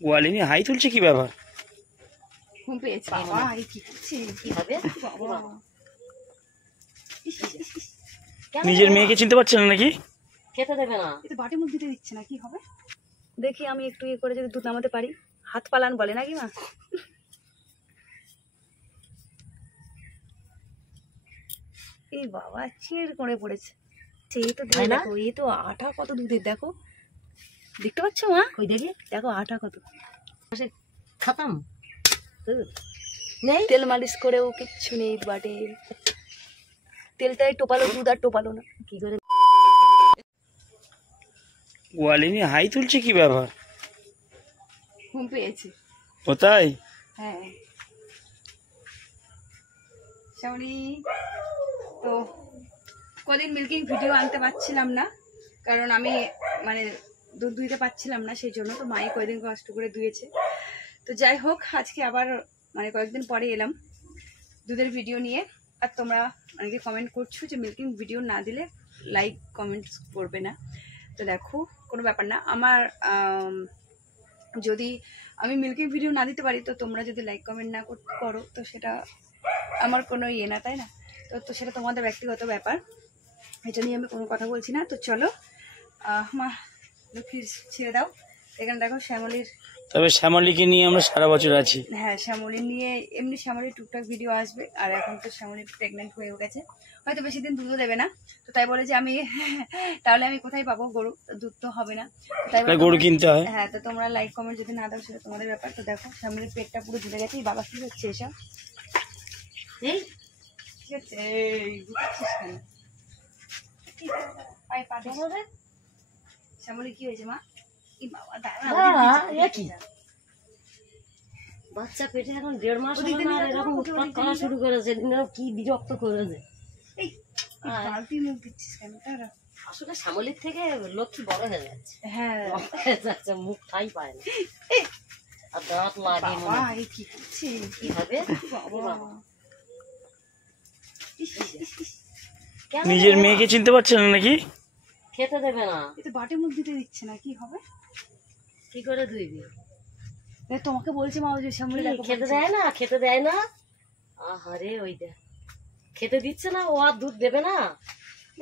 ওয়ালিনী high তুলছে, কি ব্যাপার? ঘুম পেয়েছে বাবা, এই কি করছে? কি হবে বাবা? নিজের মেয়েকে চিনতে পারছে না নাকি? খেতে দেবে না, এটা বাটি মুখ দিতে দিচ্ছে না, কি হবে? দেখি আমি একটু ইয়ে করে যদি দুধ নামাতে পারি। হাত পালান বলে নাকি মা? এই বাবা চিড় করে পড়েছে। এই তো দেখো, এই তো আটা কত দুধের, দেখো দেখতে পাচ্ছ মা? ওই দেখি, দেখো আটা কত খাতাম। নেই তেল মালিশ করেও কিচ্ছু নেই বাটে, তেলটাই টোপালো, দুধ আর টোপালো না। কি করে ওয়ালিনী হাই তুলছে, কি ব্যাপার? ঘুম পেয়েছে। ও তাই? হ্যাঁ শ্যামলি, তো কদিন মিল্কিং ভিডিও আনতে পারছিলাম না, কারণ আমি মানে দুধ দুইতে পারছিলাম না, সেই জন্য তো মাই কয়েকদিন কষ্ট করে দুয়েছে। তো যাই হোক, আজকে আবার মানে কয়েকদিন পরে এলাম দুধের ভিডিও নিয়ে। আর তোমরা অনেকে কমেন্ট করছো যে মিল্কিং ভিডিও না দিলে লাইক কমেন্টস করবে না। তো দেখো কোনো ব্যাপার না, আমার যদি আমি মিল্কিং ভিডিও না দিতে পারি, তো তোমরা যদি লাইক কমেন্ট না করো তো সেটা আমার কোনো ইয়ে না, তাই না? তো সেটা তোমাদের ব্যক্তিগত ব্যাপার, এটা নিয়ে আমি কোনো কথা বলছি না। তো চলো মা লক্ষ্মী ছেড়ে দাও। এখানে দেখো শ্যামলির, তবে শ্যামলীকে নিয়ে আমরা সারা বছর আছি। হ্যাঁ শ্যামলি নিয়ে এমনি শ্যামলির টুকটাক ভিডিও আসবে। আর এখন তো শ্যামলি প্রেগনেন্ট হয়ে গেছে, হয়তো বেশি দিন দুধও দেবে না। তো তাই বলে যে আমি তাহলে আমি কোথায় পাবো গরু? দুধ তো হবে না, তাই গরু কিনতে হয়। হ্যাঁ, তো তোমরা লাইক কমেন্ট যদি না দাও সেটা তোমাদের ব্যাপার। তো দেখো শ্যামলির পেটটা পুরো ঝুলে গেছে। বাবা কি হচ্ছে এসব? এই কি হচ্ছে? শ্যামলি কি হয়েছে মা? বাচ্চা পেটে এখন 1.5 মাস এরকম উৎপাত করা শুরু করেছে, কি বিরক্ত করেছে। মুখ দিচ্ছিস কেন? আসলে শ্যামলির থেকে লক্ষ্মী বড় হয়ে যাচ্ছে। হ্যাঁ যাচ্ছে, মুখ ঠাই পায় না আর দাঁত লাগে না। কি করছে? কি হবে নিজের মেয়েকে চিনতে পারছে না নাকি? খেতে দেবে না, এটা বাটি মুখ দিতে দিচ্ছে না, কি হবে? কি করে দুইবি? তোমাকে বলছি মা, ওই শ্যামলি খেতে দেয় না, খেতে দেয় না। আহারে ওই দেখ খেতে দিচ্ছে না, ও আর দুধ দেবে না।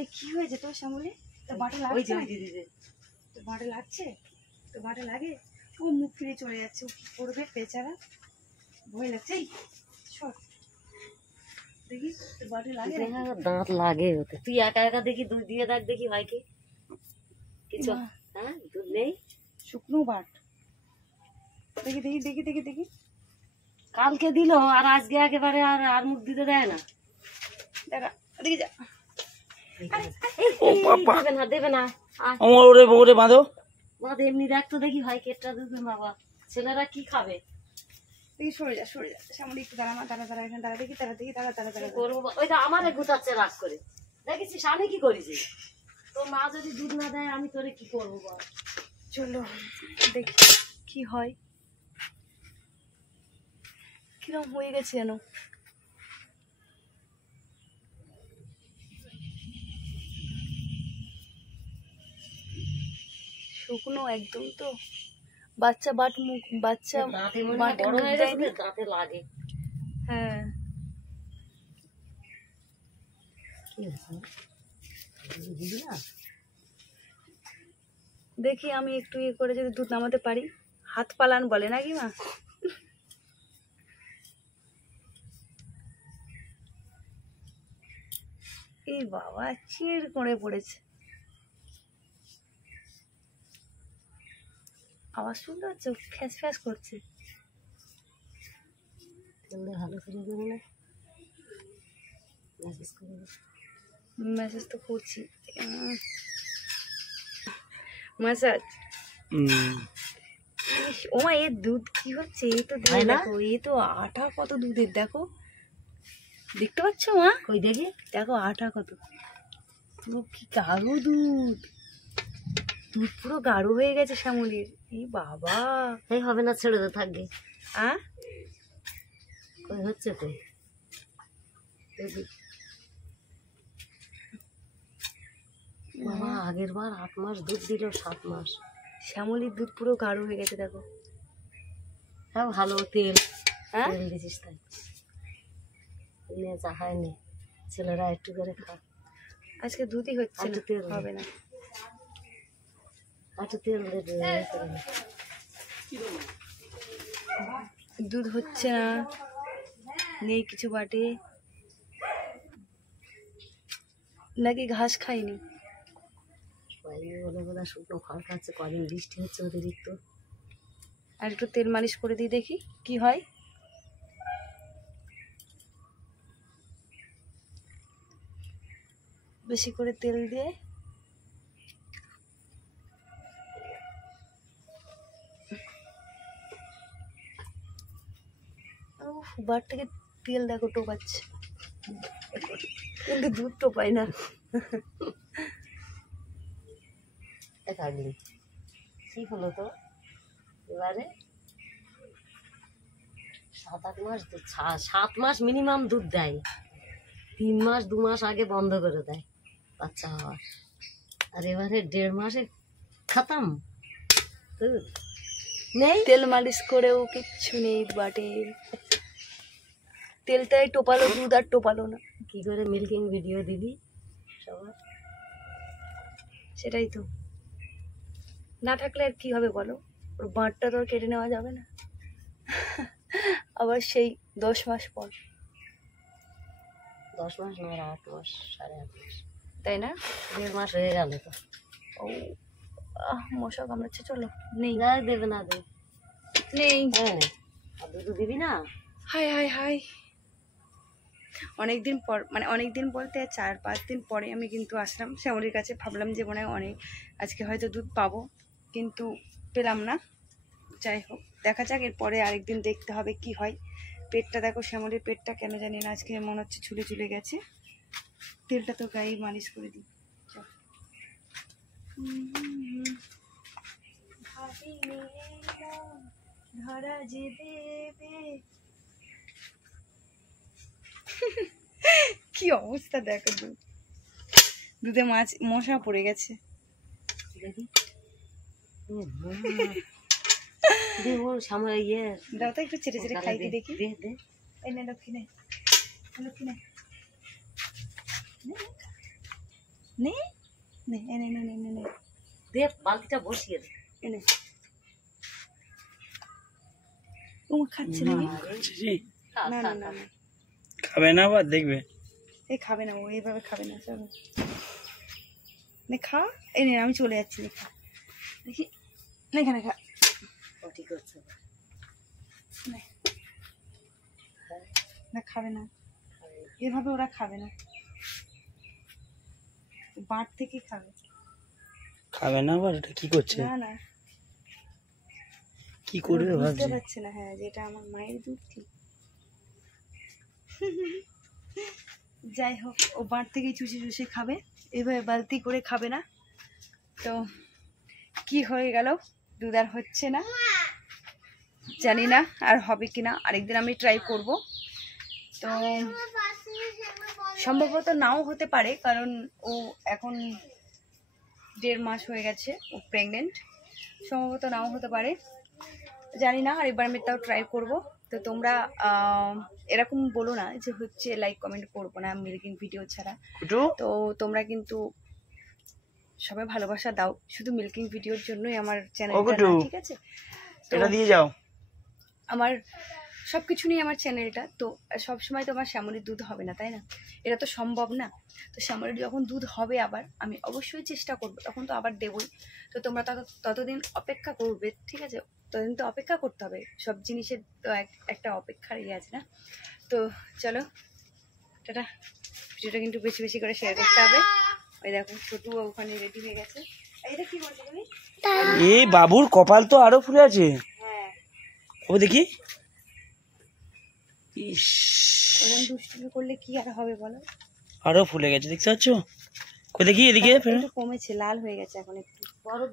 এই কি হয়েছে তোর শ্যামলি? তো বাটে লাগছে না? তো বাটে লাগছে, তো বাটে লাগে। ও মুখ ফিরে চলে যাচ্ছে, ও কি করবে বেচারা, ভয় লাগছে। দেখি তোর বাটে লাগে, দাঁত লাগে ওতে। তুই একা একা দেখি দুধ দিয়ে দেখ, দেখি হয় কি কিছু। হ্যাঁ দুধ নেই, শুকনো বাট। দেখি দেখি দেখি দেখি দেখি, কালকে দিল আর আজকে একেবারে আর মুখ দিতে দেয় না। দেখা দেখি যা, দেবে না দেবে না। আমার ওরে ওরে বাঁধো বাঁধো, এমনি দেখ তো দেখি হয় কেটটা দেবে। বাবা ছেলেরা কি খাবে? দেখি সরে যা সরে যা, সামনে একটু দাঁড়া মা, দাঁড়া দাঁড়া, এখানে দাঁড়া, দেখি দাঁড়া দেখি, দাঁড়া দাঁড়া দাঁড়া করবো। ওই তো আমার গুতাচ্ছে রাগ করে, দেখেছিস আমি কি করেছি? তোর মা যদি দুধ না দেয় আমি তোরে কি করবো বল? চলো দেখি কি হয়। কিরম হয়ে গেছে যেন, শুকনো একদম। তো বাচ্চা বাট মুখ, বাচ্চা বাটে মুখ দেয়নি, দাঁতে লাগে। হ্যাঁ দেখি আমি একটু ইয়ে করে যদি দুধ নামাতে পারি। হাত পালান বলে নাকি মা? এই বাবা চিড় করে পড়েছে। আওয়াজ শুনতে হচ্ছে, ফ্যাস ফ্যাস করছে। ভালো করে না, মেসেজ তো করছি, ম্যাসাজ। ওমা এর দুধ কি হচ্ছে? এই তো দেখো, এই তো আটা কত দুধের, দেখো দেখতে পাচ্ছ মা? কই দেখি, দেখো আটা কত, পুরো কি গাঢ় দুধ, দুধ পুরো গাঢ় হয়ে গেছে শ্যামলির। এই বাবা এই হবে না, ছেড়ে দে থাকবে। কই হচ্ছে তো বাবা, আগের বার 8 মাস দুধ দিল, 7 মাস। শ্যামলির দুধ পুরো গাঢ় হয়ে গেছে দেখো। হ্যাঁ ভালো তেল তেল দিছিস তাই নিয়ে চা হয়নি ছেলেরা একটু করে খা আজকে দুধই হচ্ছে না, তেল হবে না। একটু তেল দুধ হচ্ছে না, নেই কিছু বাটে। নাকি ঘাস খাইনি? বলে বলে শুকনো খড় খাচ্ছে, কদিন বৃষ্টি হচ্ছে অতিরিক্ত। আর একটু তেল মালিশ করে দিই, দেখি কি হয়। বেশি করে তেল দিয়ে বার থেকে তেল দেখো টোপাচ্ছে, কিন্তু দুধ টোপাই না। থাকলি ঠিক হলো তো। এবারে 7-8 মাস 7 মাস মিনিমাম দুধ দেয়, 3 মাস 2 মাস আগে বন্ধ করে দেয় বাচ্চা হওয়ার। আর এবারে 1.5 মাসে খতম দুধ নেই। তেল মালিশ করেও কিচ্ছু নেই বাটে, তেলটাই টোপালো, দুধ আর টোপালো না। কি করে মিল্কিং ভিডিও দিবি সবার? সেটাই তো, না থাকলে আর কি হবে বলো? ওর বাঁটটা তো আর কেটে নেওয়া যাবে না। আবার সেই 10 মাস পর। 10 মাস নয়, 8 মাস 8.5 মাস, তাই না? 1.5 মাস হয়ে গেল তো। ও মশা কামড়াচ্ছে, চলো নেই। না দেবে না দেবে নেই। আর দুধ দিবি না? হাই হাই হাই, অনেকদিন পর, মানে অনেকদিন বলতে 4-5 দিন পরে আমি কিন্তু আসলাম শ্যামলির কাছে। ভাবলাম যে মনে হয় অনেক আজকে হয়তো দুধ পাবো, কিন্তু পেলাম না। যাই হোক, দেখা যাক, এরপরে আরেকদিন দেখতে হবে কি হয়। পেটটা দেখো, শ্যামলির পেটটা কেন জানি না আজকে মনে হচ্ছে ঝুলে ঝুলে গেছে। তেলটা তো গায়ে মালিশ করে দিই। ধরা যে দেবে, কি অবস্থা দেখো, দুধে মশা পড়ে গেছে। দেখি দেখুন সামনে ইয়ে দাও তো একটু চেটে চেটে খাই দি দেখি। দে দে এই নে লক্ষ্মী, নে লক্ষ্মী, নে নে নে নে নে নে নে নে দে, বালতিটা বসিয়ে দে। এনে তোমার খাচ্ছে নাকি? না না না না, খাবে না, আবার দেখবে। এই খাবে না, ও এইভাবে খাবে না। চলো নে খা, এই নে আমি চলে যাচ্ছি, খা দেখি, না এখানে খা। ও ঠিক আছে, না খাবে না, এভাবে ওরা খাবে না, বাঁট থেকে খাবে। খাবে না, আবার এটা কি করছে? না না, কি করবে বুঝতে ভাবছি। পারছে না। হ্যাঁ, যেটা আমার মায়ের দুধ ঠিক। যাই হোক, ও বাঁট থেকেই চুষে চুষে খাবে, এভাবে বালতি করে খাবে না। তো কি হয়ে গেল, দুধ আর হচ্ছে না, জানি না আর হবে কিনা। আরেকদিন আমি ট্রাই করব। তো সম্ভবত নাও হতে পারে, কারণ ও এখন 1.5 মাস হয়ে গেছে, ও প্রেগনেন্ট। সম্ভবত নাও হতে পারে, জানি না। আরেকবার আমি তাও ট্রাই করব। তো তোমরা এরকম বলো না যে হচ্ছে লাইক কমেন্ট করবো না মিল্কিং ভিডিও ছাড়া। তো তোমরা কিন্তু সবাই ভালোবাসা দাও, শুধু মিল্কিং ভিডিওর জন্যই আমার চ্যানেলটা, ঠিক আছে? তো এটা দিয়ে যাও, আমার সবকিছু নিয়ে আমার চ্যানেলটা। তো সবসময় তো আমার শ্যামলির দুধ হবে না, তাই না? এটা তো সম্ভব না। তো শ্যামলির যখন দুধ হবে আবার, আমি অবশ্যই চেষ্টা করব, তখন তো আবার দেবই। তো তোমরা ততদিন অপেক্ষা করবে, ঠিক আছে? ততদিন তো অপেক্ষা করতে হবে, সব জিনিসের তো একটা অপেক্ষার ইয়ে আছে না? তো চলো টাটা। ভিডিওটা কিন্তু বেশি বেশি করে শেয়ার করতে হবে। ওই দেখো ছোটু ওখানে রেডি হয়ে গেছে। এইটা কি বলছো তুমি? এই বাবুর কপাল তো আরো ফুলে আছে। হ্যাঁ, ও দেখি, ইস, ওরকম দুষ্টুমি করলে কি আর হবে বলো? আরো ফুলে গেছে, দেখতে পাচ্ছ? কই দেখি, এদিকে ফেরো। একটু কমেছে, লাল হয়ে গেছে এখন একটু। বরফ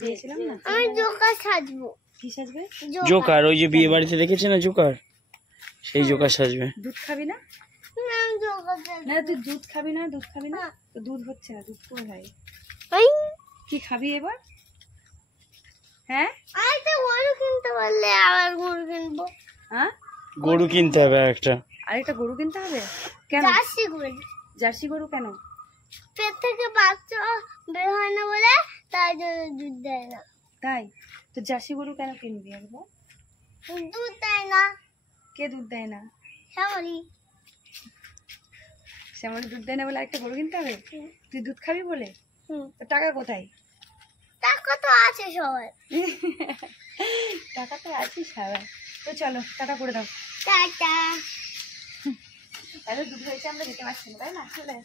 দিয়েছিলাম না। আমি জোকার সাজবো। কি সাজবে? জোকার, ওই যে বিয়ে বাড়িতে দেখেছে না জোকার, সেই জোকার সাজবে। দুধ খাবি না? আমি জোকার সাজবো। না তুই দুধ খাবি না, দুধ খাবি না তো দুধ হচ্ছে না, দুধ কোথায় হয়? এই কি খাবি এবার? হ্যাঁ, আরেকটা গরু কিনতে পারলে আবার গরু কিনতে গরু কিনতে হবে একটা। আরেকটা গরু কিনতে হবে কেন? জার্সি গরু। জার্সি গরু কেন? পেট থেকে বাচ্চা বের হয় না বলে তাই জন্য দুধ দেয় না। তাই তো জার্সি গরু কেন কিনবি একবার? দুধ দেয় না কে দুধ দেয় না? শ্যামলি। শ্যামলি দুধ দেয় না বলে আরেকটা গরু কিনতে হবে? তুই দুধ খাবি বলে? হুম, তো টাকা কোথায়? টাকা তো আছে সবার। টাকা তো আছিস সারা। তো চলো টাটা করে দাও। টাটা। তাহলে দুধ হয়েছে আমরা যেতে পারছি না তাই না? চলে